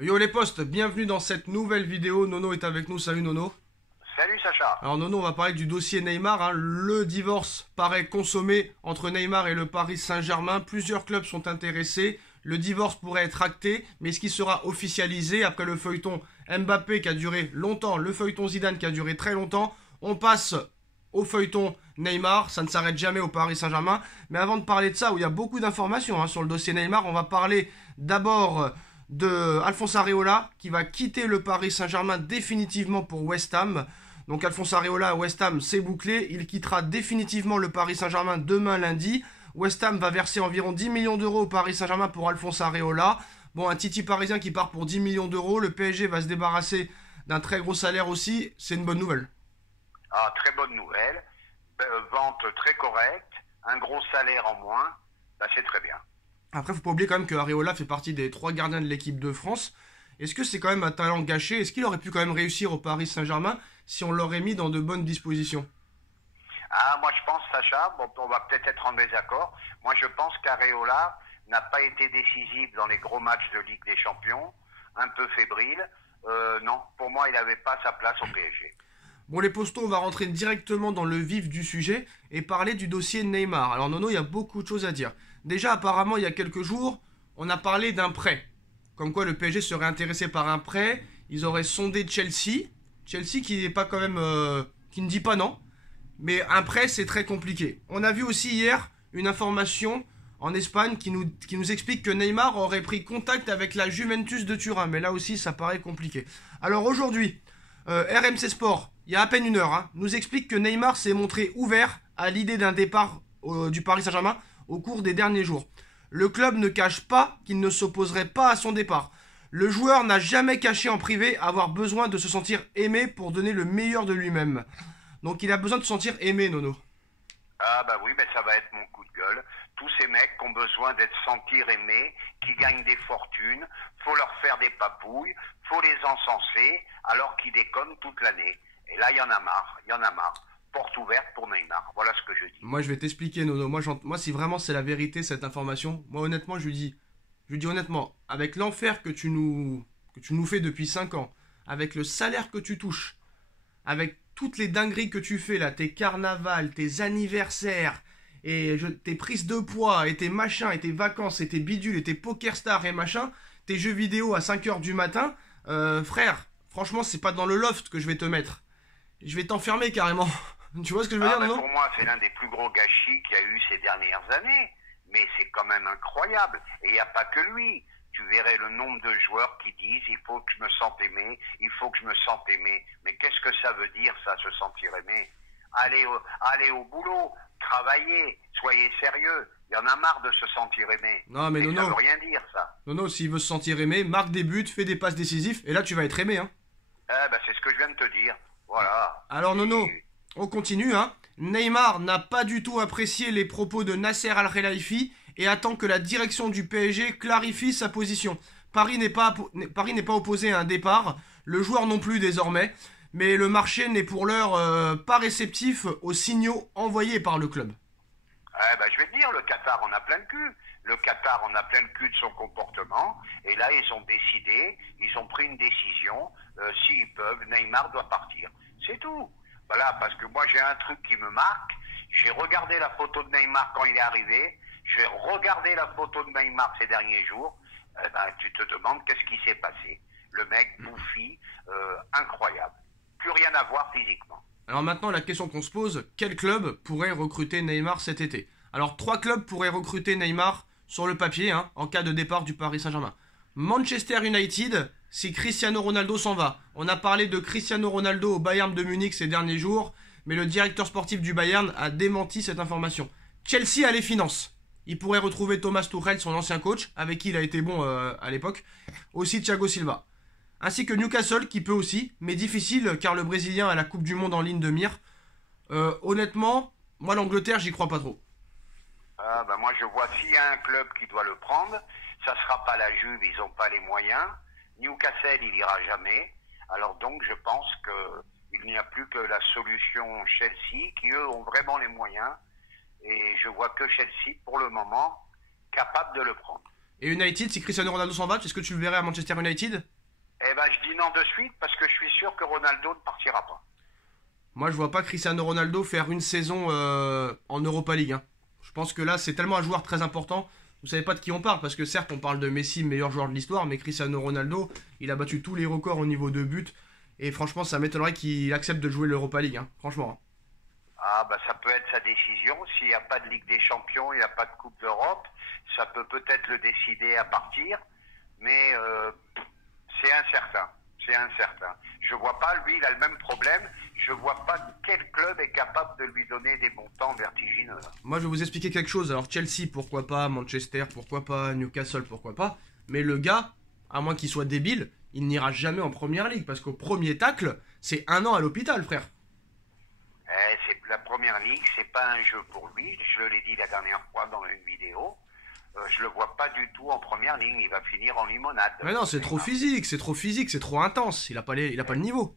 Yo les potes, bienvenue dans cette nouvelle vidéo. Nono est avec nous, salut Nono. Salut Sacha. Alors Nono, on va parler du dossier Neymar, hein. Le divorce paraît consommé entre Neymar et le Paris Saint-Germain. Plusieurs clubs sont intéressés. Le divorce pourrait être acté, mais ce qui sera officialisé après le feuilleton Mbappé qui a duré longtemps, le feuilleton Zidane qui a duré très longtemps, on passe au feuilleton Neymar, ça ne s'arrête jamais au Paris Saint-Germain. Mais avant de parler de ça, où il y a beaucoup d'informations sur le dossier Neymar, on va parler d'abord de Alphonse Areola qui va quitter le Paris Saint-Germain définitivement pour West Ham. Donc Alphonse Areola à West Ham, c'est bouclé. Il quittera définitivement le Paris Saint-Germain demain lundi. West Ham va verser environ 10 millions d'euros au Paris Saint-Germain pour Alphonse Areola. Bon, un Titi parisien qui part pour 10 millions d'euros. Le PSG va se débarrasser d'un très gros salaire aussi. C'est une bonne nouvelle. Ah, très bonne nouvelle. Vente très correcte. Un gros salaire en moins. Bah, c'est très bien. Après, faut pas oublier quand même que Areola fait partie des 3 gardiens de l'équipe de France. Est-ce que c'est quand même un talent gâché? Est-ce qu'il aurait pu quand même réussir au Paris Saint-Germain si on l'aurait mis dans de bonnes dispositions? Ah, moi je pense, Sacha, bon, on va peut-être être en désaccord. Moi je pense qu'Areola n'a pas été décisif dans les gros matchs de Ligue des Champions. Un peu fébrile. Non, pour moi il n'avait pas sa place au PSG. Bon les postos, on va rentrer directement dans le vif du sujet et parler du dossier Neymar. Alors Nono, il y a beaucoup de choses à dire. Déjà apparemment il y a quelques jours, on a parlé d'un prêt. Comme quoi le PSG serait intéressé par un prêt. Ils auraient sondé Chelsea. Chelsea qui n'est pas quand même... qui ne dit pas non. Mais un prêt c'est très compliqué. On a vu aussi hier une information en Espagne qui nous explique que Neymar aurait pris contact avec la Juventus de Turin. Mais là aussi ça paraît compliqué. Alors aujourd'hui, RMC Sport, il y a à peine une heure, nous explique que Neymar s'est montré ouvert à l'idée d'un départ du Paris Saint-Germain au cours des derniers jours. Le club ne cache pas qu'il ne s'opposerait pas à son départ. Le joueur n'a jamais caché en privé avoir besoin de se sentir aimé pour donner le meilleur de lui-même. Donc il a besoin de se sentir aimé, Nono. Ah bah oui, mais ça va être mon coup de gueule. Tous ces mecs qui ont besoin d'être sentir aimés, qui gagnent des fortunes, faut leur faire des papouilles, faut les encenser, alors qu'ils déconnent toute l'année. Et là, il y en a marre, il y en a marre. Porte ouverte pour Neymar, voilà ce que je dis. Moi je vais t'expliquer, Nono. Moi si vraiment c'est la vérité cette information, moi honnêtement je lui dis honnêtement, avec l'enfer que tu nous fais depuis 5 ans, avec le salaire que tu touches, avec toutes les dingueries que tu fais là, tes carnavals, tes anniversaires, tes prises de poids, et tes machins, et tes vacances, et tes bidules, et tes poker stars et machin, tes jeux vidéo à 5 heures du matin, frère, franchement c'est pas dans le loft que je vais te mettre. Je vais t'enfermer carrément. Tu vois ce que je veux dire, Mais non? pour moi, c'est l'un des plus gros gâchis qu'il y a eu ces dernières années. Mais c'est quand même incroyable. Et il n'y a pas que lui. Tu verrais le nombre de joueurs qui disent il faut que je me sente aimé, il faut que je me sente aimé. Mais qu'est-ce que ça veut dire, ça, se sentir aimé? Allez au boulot, travaillez, soyez sérieux. Il y en a marre de se sentir aimé. Non mais Et ça Nono, veut rien dire, ça. Nono, s'il veut se sentir aimé, marque des buts, fais des passes décisives, et là tu vas être aimé, hein. C'est ce que je viens de te dire. Voilà. Alors Nono, Et- on continue, hein. Neymar n'a pas du tout apprécié les propos de Nasser Al-Khelaifi et attend que la direction du PSG clarifie sa position. Paris n'est pas opposé à un départ, le joueur non plus désormais, mais le marché n'est pour l'heure pas réceptif aux signaux envoyés par le club. Je vais te dire, le Qatar en a plein le cul. Le Qatar en a plein le cul de son comportement. Et là, ils ont décidé, ils ont pris une décision. S'ils peuvent, Neymar doit partir. C'est tout. Voilà, parce que moi, j'ai un truc qui me marque. J'ai regardé la photo de Neymar quand il est arrivé. J'ai regardé la photo de Neymar ces derniers jours. Tu te demandes qu'est-ce qui s'est passé. Le mec bouffi, incroyable. Plus rien à voir physiquement. Alors maintenant, la question qu'on se pose, quel club pourrait recruter Neymar cet été? Alors 3 clubs pourraient recruter Neymar sur le papier, en cas de départ du Paris Saint-Germain. Manchester United, si Cristiano Ronaldo s'en va. On a parlé de Cristiano Ronaldo au Bayern de Munich ces derniers jours, mais le directeur sportif du Bayern a démenti cette information. Chelsea a les finances. Il pourrait retrouver Thomas Tuchel, son ancien coach, avec qui il a été bon à l'époque. Aussi Thiago Silva. Ainsi que Newcastle, qui peut aussi, mais difficile, car le Brésilien a la Coupe du Monde en ligne de mire. Honnêtement, moi l'Angleterre, j'y crois pas trop. Moi, je vois s'il y a un club qui doit le prendre, ça sera pas la Juve, ils n'ont pas les moyens. Newcastle, il ira jamais. Alors donc, je pense qu'il n'y a plus que la solution Chelsea, qui eux ont vraiment les moyens. Et je vois que Chelsea, pour le moment, capable de le prendre. Et United, si Cristiano Ronaldo s'en va, est-ce que tu le verrais à Manchester United? Eh ben, je dis non de suite parce que je suis sûr que Ronaldo ne partira pas. Moi, je vois pas Cristiano Ronaldo faire une saison en Europa League, hein. Je pense que là, c'est tellement un joueur très important. Vous savez pas de qui on parle, parce que certes, on parle de Messi, meilleur joueur de l'histoire, mais Cristiano Ronaldo, il a battu tous les records au niveau de buts. Et franchement, ça m'étonnerait qu'il accepte de jouer l'Europa League, hein. Franchement. Ah, bah, ça peut être sa décision. S'il n'y a pas de Ligue des Champions, il n'y a pas de Coupe d'Europe, ça peut peut-être le décider à partir. Mais c'est incertain. C'est incertain. Je vois pas, lui, il a le même problème. Je vois pas quel club est capable de lui donner des montants vertigineux. Moi, je vais vous expliquer quelque chose. Alors, Chelsea, pourquoi pas, Manchester, pourquoi pas, Newcastle, pourquoi pas. Mais le gars, à moins qu'il soit débile, il n'ira jamais en première ligue. Parce qu'au premier tacle, c'est 1 an à l'hôpital, frère. C'est la première ligue, c'est pas un jeu pour lui. Je l'ai dit la dernière fois dans une vidéo. Je le vois pas du tout en première ligne. Il va finir en limonade. Mais non, c'est trop physique, c'est trop intense. Il a pas le niveau.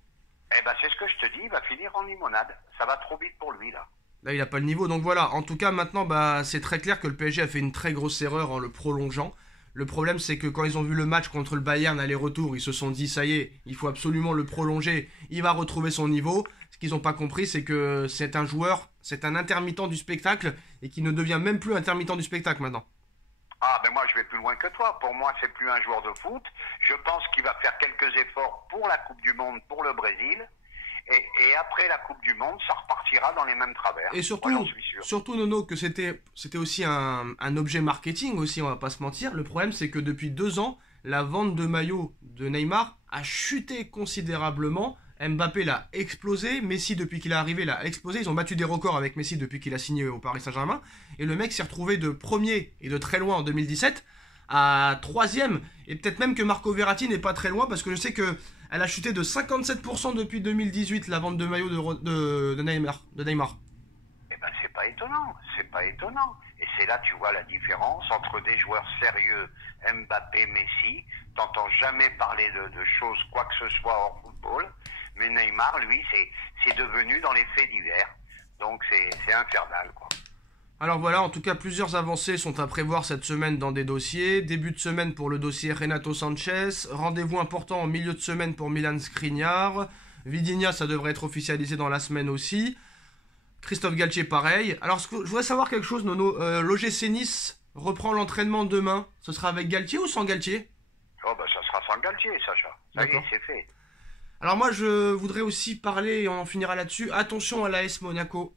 Eh ben, c'est ce que je te dis. Il va finir en limonade. Ça va trop vite pour lui, là. Là, il a pas le niveau. Donc voilà, en tout cas, maintenant, bah, c'est très clair que le PSG a fait une très grosse erreur en le prolongeant. Le problème, c'est que quand ils ont vu le match contre le Bayern aller-retour, ils se sont dit, ça y est, il faut absolument le prolonger. Il va retrouver son niveau. Ce qu'ils n'ont pas compris, c'est que c'est un joueur, c'est un intermittent du spectacle et qui ne devient même plus intermittent du spectacle maintenant. Ah, ben moi, je vais plus loin que toi. Pour moi, c'est plus un joueur de foot. Je pense qu'il va faire quelques efforts pour la Coupe du Monde, pour le Brésil. Et après la Coupe du Monde, ça repartira dans les mêmes travers. Et surtout, moi, j'en suis sûr. surtout Nono, que c'était aussi un objet marketing aussi, on va pas se mentir. Le problème, c'est que depuis 2 ans, la vente de maillots de Neymar a chuté considérablement. Mbappé l'a explosé, Messi depuis qu'il est arrivé l'a explosé, ils ont battu des records avec Messi depuis qu'il a signé au Paris Saint-Germain, et le mec s'est retrouvé de premier et de très loin en 2017 à 3ème, et peut-être même que Marco Verratti n'est pas très loin, parce que je sais que elle a chuté de 57% depuis 2018 la vente de maillots de Neymar. Eh ben, c'est pas étonnant. C'est pas étonnant. Et c'est là, tu vois la différence entre des joueurs sérieux, Mbappé, Messi. T'entends jamais parler de choses, quoi que ce soit hors football. Mais Neymar, lui, c'est devenu dans les faits divers. Donc c'est infernal, quoi. Alors voilà, en tout cas, plusieurs avancées sont à prévoir cette semaine dans des dossiers. Début de semaine pour le dossier Renato Sanchez. Rendez-vous important en milieu de semaine pour Milan Skriniar. Vidinia, ça devrait être officialisé dans la semaine aussi. Christophe Galtier, pareil. Alors, je voudrais savoir quelque chose, Nono. L'OGC Nice reprend l'entraînement demain. Ce sera avec Galtier ou sans Galtier? Oh, ben ça sera sans Galtier, Sacha. Ça y est, c'est fait. Alors moi, je voudrais aussi parler, et on en finira là-dessus. Attention à l'AS Monaco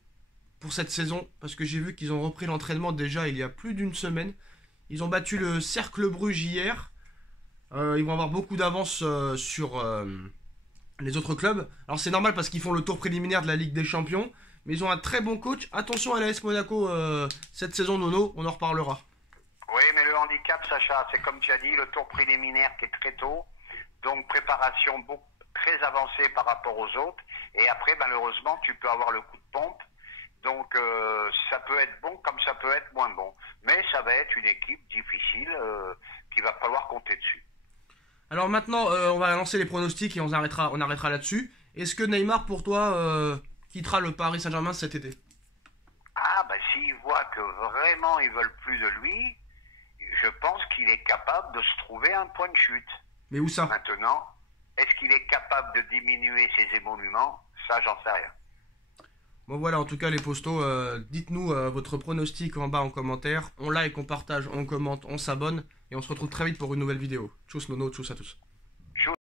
pour cette saison, parce que j'ai vu qu'ils ont repris l'entraînement déjà il y a plus d'une semaine. Ils ont battu le Cercle Bruges hier. Ils vont avoir beaucoup d'avance sur les autres clubs. Alors c'est normal parce qu'ils font le tour préliminaire de la Ligue des Champions, mais ils ont un très bon coach. Attention à l'AS Monaco cette saison, Nono, on en reparlera. Oui, mais le handicap, Sacha, c'est comme tu as dit, le tour préliminaire qui est très tôt, donc préparation très avancée par rapport aux autres, et après, malheureusement, tu peux avoir le coup de pompe. Donc ça peut être bon comme ça peut être moins bon. Mais ça va être une équipe difficile qu'il va falloir compter dessus. Alors maintenant, on va lancer les pronostics et on arrêtera là-dessus. Est-ce que Neymar, pour toi, quittera le Paris Saint-Germain cet été? Ah, ben s'ils voient que vraiment ils veulent plus de lui, je pense qu'il est capable de se trouver un point de chute. Mais où ça? Maintenant, est-ce qu'il est capable de diminuer ses émoluments? Ça, j'en sais rien. Bon voilà, en tout cas les postos, dites-nous votre pronostic en bas en commentaire. On like, on partage, on commente, on s'abonne. Et on se retrouve très vite pour une nouvelle vidéo. Tchuss Nono, tchuss à tous.